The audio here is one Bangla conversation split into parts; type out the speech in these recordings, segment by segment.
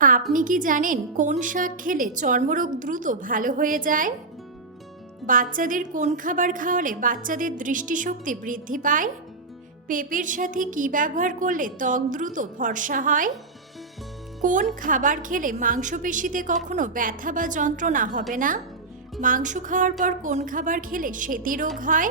আপনি কি জানেন কোন শাক খেলে চর্মরোগ দ্রুত ভালো হয়ে যায়? বাচ্চাদের কোন খাবার খাওয়ালে বাচ্চাদের দৃষ্টিশক্তি বৃদ্ধি পায়? পেঁপের সাথে কি ব্যবহার করলে ত্বক দ্রুত ফর্সা হয়? কোন খাবার খেলে মাংসপেশিতে কখনো ব্যথা বা যন্ত্রণা হবে না? মাংস খাওয়ার পর কোন খাবার খেলে সেতি রোগ হয়?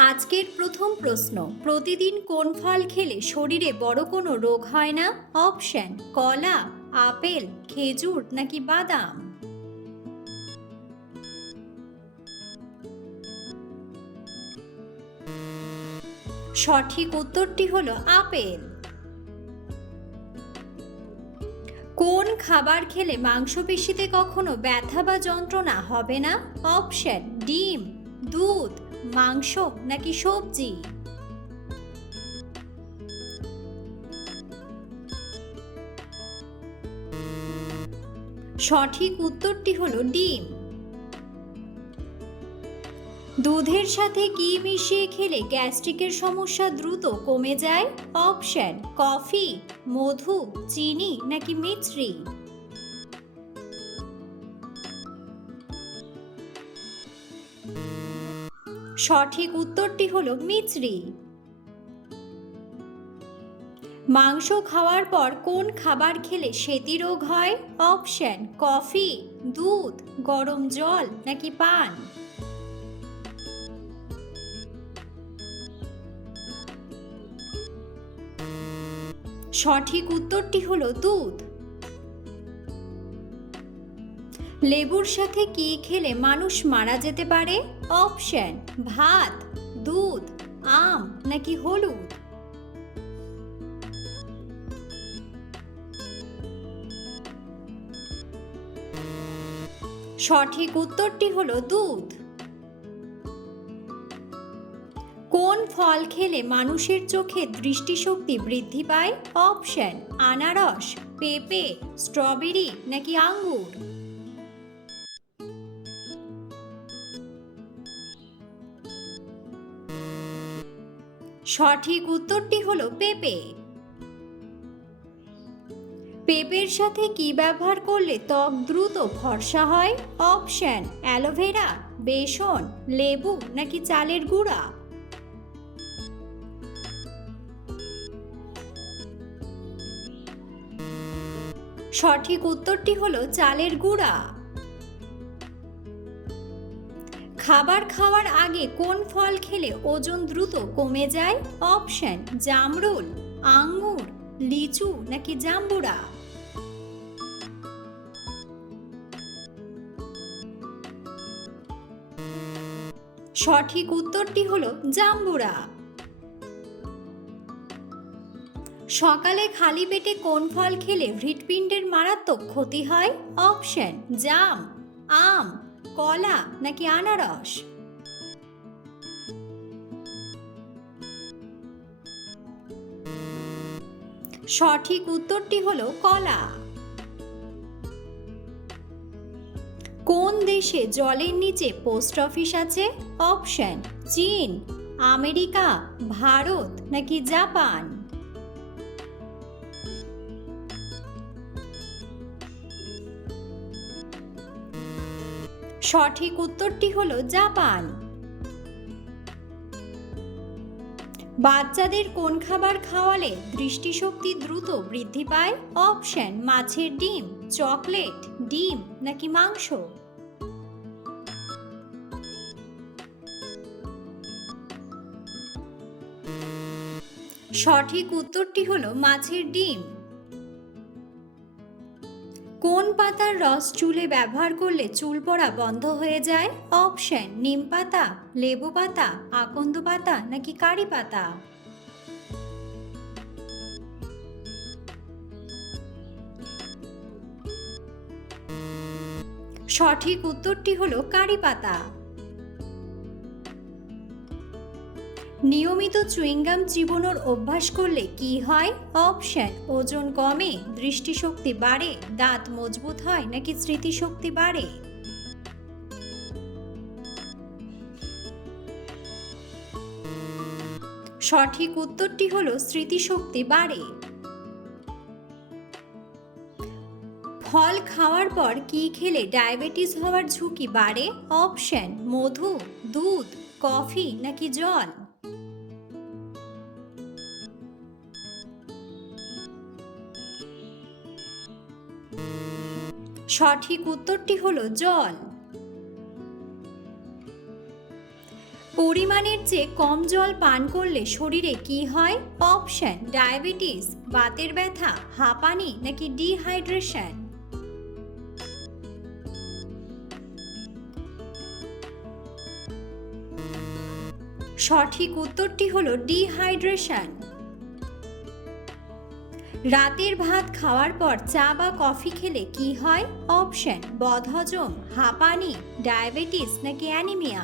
আজকের প্রথম প্রশ্ন, প্রতিদিন কোন ফল খেলে শরীরে বড় কোনো রোগ হয় না? অপশন, কলা, আপেল, খেজুর নাকি বাদাম? সঠিক উত্তরটি হলো আপেল। কোন খাবার খেলে মাংসপেশিতে কখনো ব্যথা বা যন্ত্রণা হবে না? অপশন, ডিম, দুধ। মাংস নাকি সবজি? সঠিক উত্তরটি হলো ডিম। দুধের সাথে কি মিশিয়ে খেলে গ্যাস্ট্রিকের সমস্যা দ্রুত কমে যায়? অপশন, কফি, মধু, চিনি নাকি মিছরি? সঠিক উত্তরটি হলো মিছরি। মাংস খাওয়ার পর কোন খাবার খেলে সেতি রোগ হয়? অপশন, কফি, দুধ, গরম জল নাকি পান? সঠিক উত্তরটি হলো দুধ। লেবুর সাথে কি খেলে মানুষ মারা যেতে পারে? অপশন, ভাত, দুধ, আম নাকি হলুদ? সঠিক উত্তরটি হলো দুধ। কোন ফল খেলে মানুষের চোখে দৃষ্টিশক্তি বৃদ্ধি পায়? অপশন, আনারস, পেঁপে, স্ট্রবেরি নাকি আঙ্গুর? সঠিক উত্তরটি হলো পেঁপে। পেঁপের সাথে কি ব্যবহার করলে ত্বক দ্রুত ভরসা হয়? অপশন, অ্যালোভেরা, বেসন, লেবু নাকি চালের গুঁড়া? সঠিক উত্তরটি হলো চালের গুঁড়া। খাবার খাওয়ার আগে কোন ফল খেলে ওজন দ্রুত কমে যায়? অপশন, জামরুল, আঙ্গুর, লিচু নাকি জাম্বুরা? সঠিক উত্তরটি হলো জাম্বুরা। সকালে খালি পেটে কোন ফল খেলে হৃৎপিণ্ডের মারাত্মক ক্ষতি হয়? অপশন, জাম, আম কলা নাকি আনারস? সঠিক উত্তরটি হলো কলা। কোন দেশে জলের নিচে পোস্ট অফিস আছে? অপশন, চীন, আমেরিকা, ভারত নাকি জাপান? সঠিক উত্তরটি হলো জাপান। বাচ্চাদের কোন খাবার খাওয়ালে দৃষ্টিশক্তি দ্রুত বৃদ্ধি পায়? অপশন, মাছের ডিম, চকলেট, ডিম নাকি মাংস? সঠিক উত্তরটি হলো মাছের ডিম। পাতার রস চুলে ব্যবহার করলে চুল পড়া বন্ধ হয়ে যায়। অপশন, নিম পাতা, লেবু পাতা, আকন্দ পাতা নাকি কারি পাতা? সঠিক উত্তরটি হলো কারি পাতা। নিয়মিত চুইংগাম চিবোনোর অভ্যাস করলে কি হয়? অপশন, ওজন কমে, দৃষ্টিশক্তি বাড়ে, দাঁত মজবুত হয় নাকি স্মৃতিশক্তি বাড়ে? সঠিক উত্তরটি হলো স্মৃতিশক্তি বাড়ে। ফল খাওয়ার পর কি খেলে ডায়াবেটিস হওয়ার ঝুঁকি বাড়ে? অপশন, মধু, দুধ, কফি নাকি জল? সঠিক উত্তরটি হলো জল। পরিমাণের চেয়ে কম জল পান করলে শরীরে কি হয়? অপশন, ডায়াবেটিস, বাতের ব্যথা, হাঁপানি নাকি ডিহাইড্রেশন। সঠিক উত্তরটি হলো ডিহাইড্রেশন। রাতের ভাত খাওয়ার পর চা বা কফি খেলে কি হয়? অপশন বদহজম, হাঁপানি, ডায়াবেটিস নাকি অ্যানিমিয়া?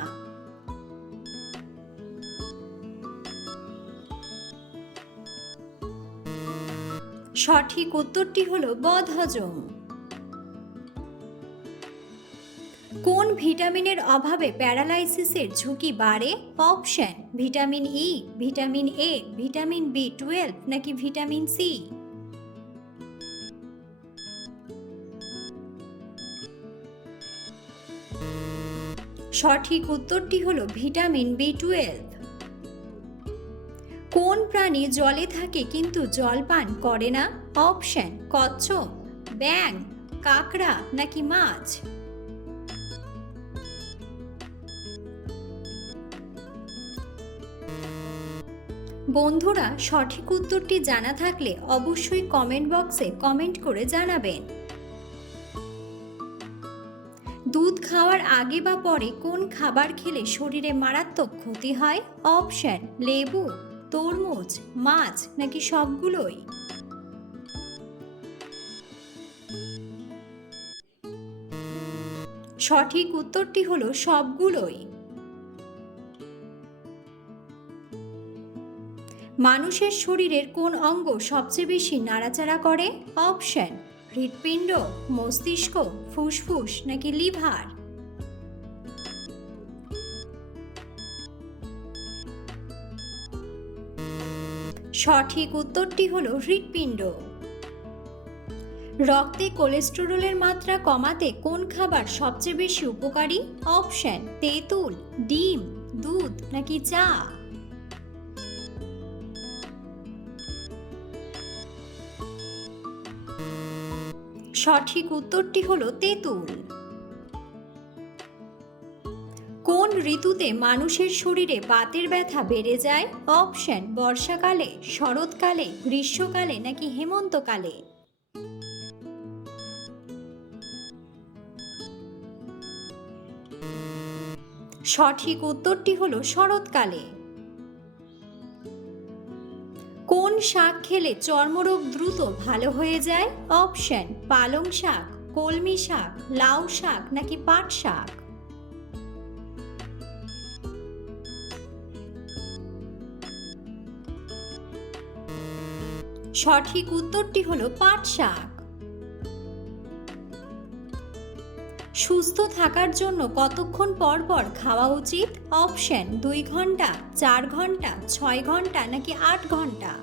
সঠিক উত্তরটি হলো বদহজম। কোন ভিটামিনের অভাবে প্যারালাইসিসের ঝুঁকি বাড়ে? Option vitamin E vitamin A vitamin B twelve নাকি ভিটামিন সি সঠিক উত্তরটি হল ভিটামিন বি টুয়েলভ। কোন প্রাণী জলে থাকে কিন্তু জল পান করে না? অপশন, কচ্ছপ ব্যাং কাকড়া নাকি মাছ? বন্ধুরা, সঠিক উত্তরটি জানা থাকলে অবশ্যই কমেন্ট বক্সে কমেন্ট করে জানাবেন। দুধ খাওয়ার আগে বা পরে কোন খাবার খেলে শরীরে মারাত্মক ক্ষতি হয়? অপশন, লেবু, তরমুজ, মাছ নাকি সবগুলোই? সঠিক উত্তরটি হলো সবগুলোই। মানুষের শরীরের কোন অঙ্গ সবচেয়ে বেশি নাড়াচাড়া করে? অপশন হৃৎপিণ্ড, মস্তিষ্ক, ফুসফুস নাকি লিভার? সঠিক উত্তরটি হলো হৃৎপিণ্ড। রক্তে কোলেস্টেরলের মাত্রা কমাতে কোন খাবার সবচেয়ে বেশি উপকারী? অপশন, তেঁতুল, ডিম, দুধ নাকি চা? সঠিক উত্তরটি হলো তেঁতুল। কোন ঋতুতে মানুষের শরীরে বাতের ব্যথা বেড়ে যায়? অপশন, বর্ষাকালে, শরৎকালে, গ্রীষ্মকালে নাকি হেমন্তকালে? সঠিক উত্তরটি হলো শরৎকালে। শাক খেলে চর্মরোগ দ্রুত ভালো হয়ে যায়? অপশন, পালং শাক, কলমি শাক, লাউ শাক নাকি পাট শাক? সঠিক উত্তরটি হলো পাট শাক। সুস্থ থাকার জন্য কতক্ষণ পর পর খাওয়া উচিত? অপশন, দুই ঘণ্টা, চার ঘণ্টা, ছয় ঘণ্টা নাকি আট ঘণ্টা?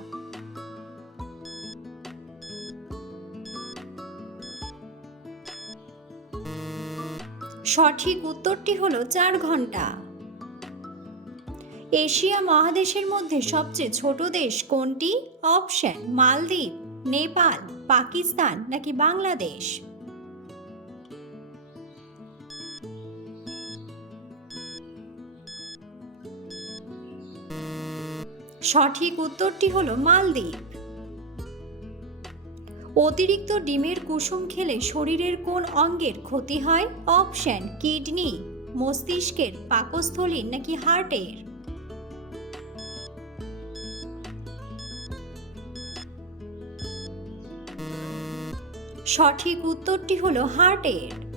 সঠিক উত্তরটি হলো চার ঘণ্টা। এশিয়া মহাদেশের মধ্যে সবচেয়ে ছোট দেশ কোনটি? অপশন, মালদ্বীপ, নেপাল, পাকিস্তান নাকি বাংলাদেশ? সঠিক উত্তরটি হলো মালদ্বীপ। অতিরিক্ত ডিমের কুসুম খেলে শরীরের কোন অঙ্গের ক্ষতি হয়? Option, kidney. মস্তিষ্কের পাকস্থলী নাকি হার্টের? সঠিক উত্তরটি হলো হার্টের।